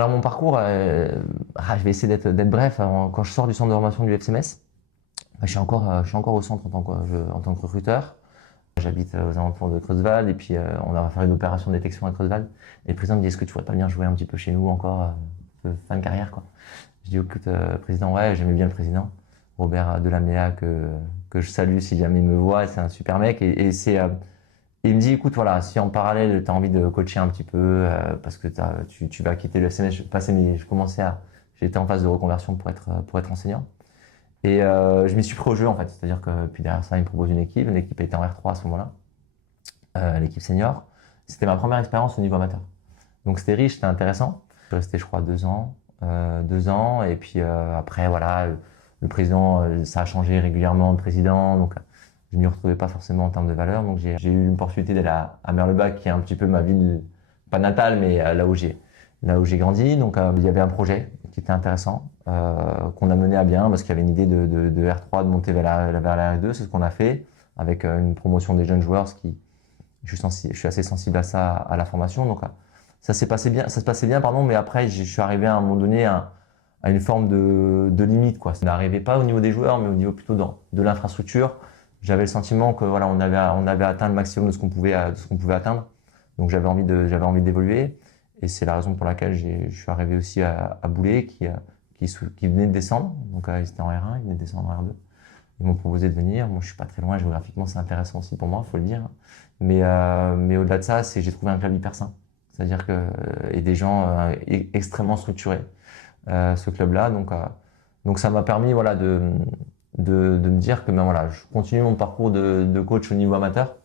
Alors mon parcours, je vais essayer d'être bref. Alors, quand je sors du centre de formation du FCMS, je suis encore au centre en tant que recruteur. J'habite aux alentours de Creusval et puis on va faire une opération de détection à Creusval. Et le président me dit, est-ce que tu pourrais pas venir jouer un petit peu chez nous encore, fin de carrière quoi. Je dis, écoute, président, ouais, j'aimais bien le président, Robert Delaméa, que je salue si jamais il me voit, c'est un super mec. Et il me dit, écoute, voilà, si en parallèle tu as envie de coacher un petit peu, parce que tu vas quitter le FCMS, j'étais en phase de reconversion pour être enseignant. Et je m'y suis pris au jeu en fait, c'est-à-dire que puis derrière ça, il me propose une équipe. L'équipe était en R3 à ce moment-là, l'équipe senior. C'était ma première expérience au niveau amateur. Donc c'était riche, c'était intéressant. Je suis resté, je crois, 2 ans. Et puis après, voilà, le président, ça a changé régulièrement de président, donc je m'y retrouvais pas forcément en termes de valeur. Donc j'ai eu l'opportunité d'aller à Merlebach, qui est un petit peu ma ville, pas natale, mais là où j'ai grandi. Donc il y avait un projet qui était intéressant, qu'on a mené à bien parce qu'il y avait une idée de R3 de monter vers la R2. C'est ce qu'on a fait avec une promotion des jeunes joueurs, je suis assez sensible à ça, à la formation. Donc ça se passait bien, pardon, mais après je suis arrivé à un moment donné à une forme de limite, quoi. Ça n'arrivait pas au niveau des joueurs, mais au niveau plutôt de l'infrastructure. J'avais le sentiment que voilà, on avait atteint le maximum de ce qu'on pouvait atteindre. Donc j'avais envie d'évoluer. Et c'est la raison pour laquelle je suis arrivé aussi à Boulay, qui venait de descendre. Donc ils étaient en R1, ils venaient de descendre en R2. Ils m'ont proposé de venir. Moi, je suis pas très loin géographiquement, c'est intéressant aussi pour moi, faut le dire. Mais au-delà de ça, j'ai trouvé un club hyper sain. C'est-à-dire et des gens extrêmement structurés, ce club-là. Donc ça m'a permis, voilà, de me dire que voilà, je continue mon parcours de coach au niveau amateur,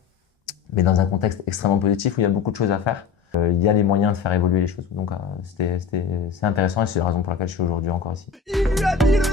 mais dans un contexte extrêmement positif où il y a beaucoup de choses à faire. Il y a les moyens de faire évoluer les choses. Donc c'est intéressant et c'est la raison pour laquelle je suis aujourd'hui encore ici. Il lui a dit le